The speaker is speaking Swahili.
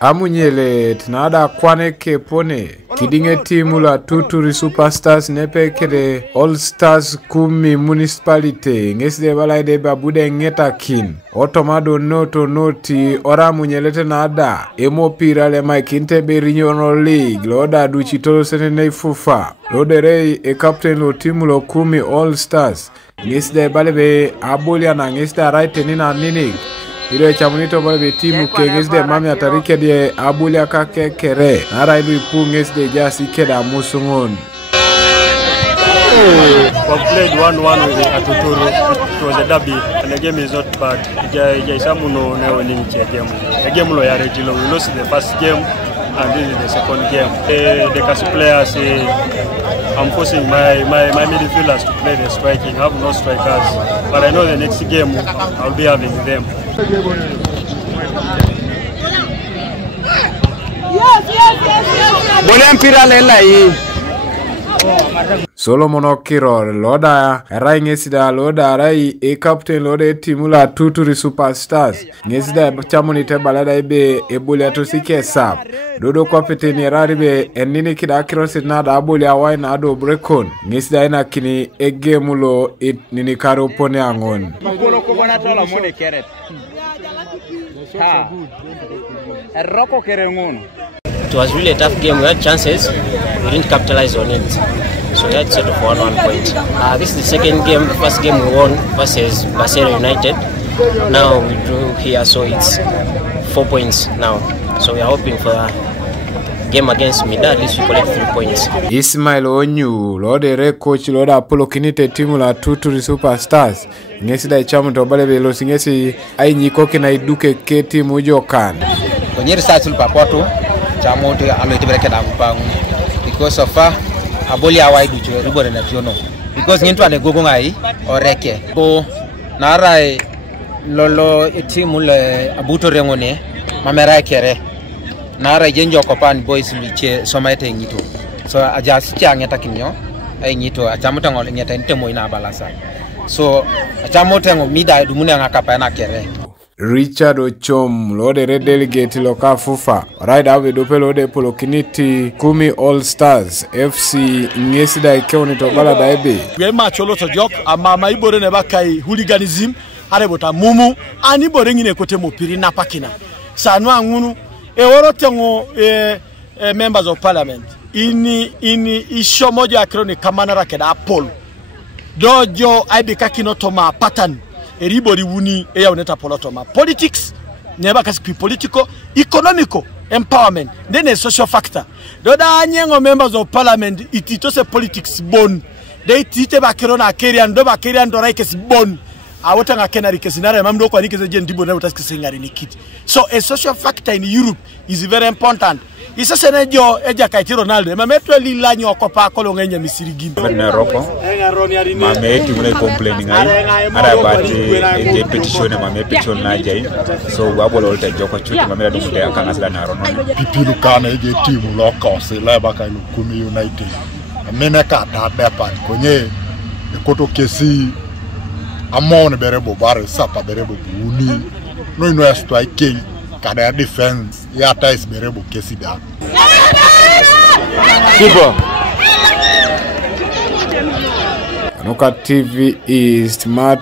Amunyele tnada kwane kepone kidinge timu la Atutur Superstars nepekede All Stars Kumi municipality ngesde balaide babude ngeta kin otomado noto noti ora munyelete nada emopira le maikinte berinyono league loda duchitolo senene fufa lodere e captain lo timu lo Kumi All Stars ngesde balebe abolia na ngesde right nina nini ile chamunito bale timu kengesde mami atarike die abulia kake kere nara ilu ipungesde jasi Keda musungon. We played 1-1 with the Atutur. It was a derby and the game is not bad. The game lo yaretilo. We lost the first game and this is the second game. The Kasi players I'm forcing my midfielders to play the striking. I have no strikers, but I know the next game I'll be having them. Solomon Okiro loda rai ngesida loda rai e captain loda timu la Atutur Superstars ngesida chamoni tebalada ibe ebuli atosike sap dodo kapiteni raribe enini kida kirosi nada abuli awai na ado brekon ngesida ina kini egemulo nini karo pone angon. It was really a tough game. We had chances, we didn't capitalize on it. So we had to settle for 1 point. This is the second game. The first game we won versus Barcelona United. Now we drew here, so it's 4 points now. So we are hoping for a game against Mida, at least we collect 3 points. Ismail Onyu, Lord coach Lord Apollo Kinite timu la Atutur Superstars. Ngesida ichamu tobale velo singesi ai nyikoke na iduke ke timu jokan. Konyeri satul papoto chamu to alo tibereke da kupangu because of aboli awai ducho ribore na tiono because ngintu ane gogo ngai oreke ko narai lolo timu le abuto rengone mamera kere narai jenjo kopan boys liche somaite ngito so ajas changeta kinyo ai ngito achamuta ngol ngeta ntemo ina balasa so achamuta ngo mida dumune ngakapa na kere. Richard Ochom lode red delegate loka fufa right ave dope lode polokiniti Kumi All Stars FC ngesida ikewoni tobala daibe we match oloto jok ama ibore ne bakai hooliganism arebota mumu ani bore ngine kote mopiri na pakina sanu angunu e worotengo members of parliament ini isho moja akroni kamanara Keda Apollo dojo aibe kakino toma pattern everybody wuni eya uneta polotoma politics neba kasi political economical empowerment then a social factor doda nyengo members of parliament ititose politics bon they tite bakirona kerian do bakerian do raikes bon awota ngakenari kesinara mamdo kwa nikeze je ndibo na utaski singari nikiti so a social factor in Europe is very important. Isa senejo eja kaiti Ronaldo mametwe lilanyo okopa kolo ngenya misirigi na roko mameti mune complaining ai ara bati je petition mame petition na jai so wabolo olta joko chuti mame do mute akana sila na rono pipilu kana eje timu loko se leba kai Kumi United amene ka da bepa konye koto kesi amone berebo bare sapa berebo uni no ino strike kada defense ya tais berebo kesi da Kibo Anuka TV is smart.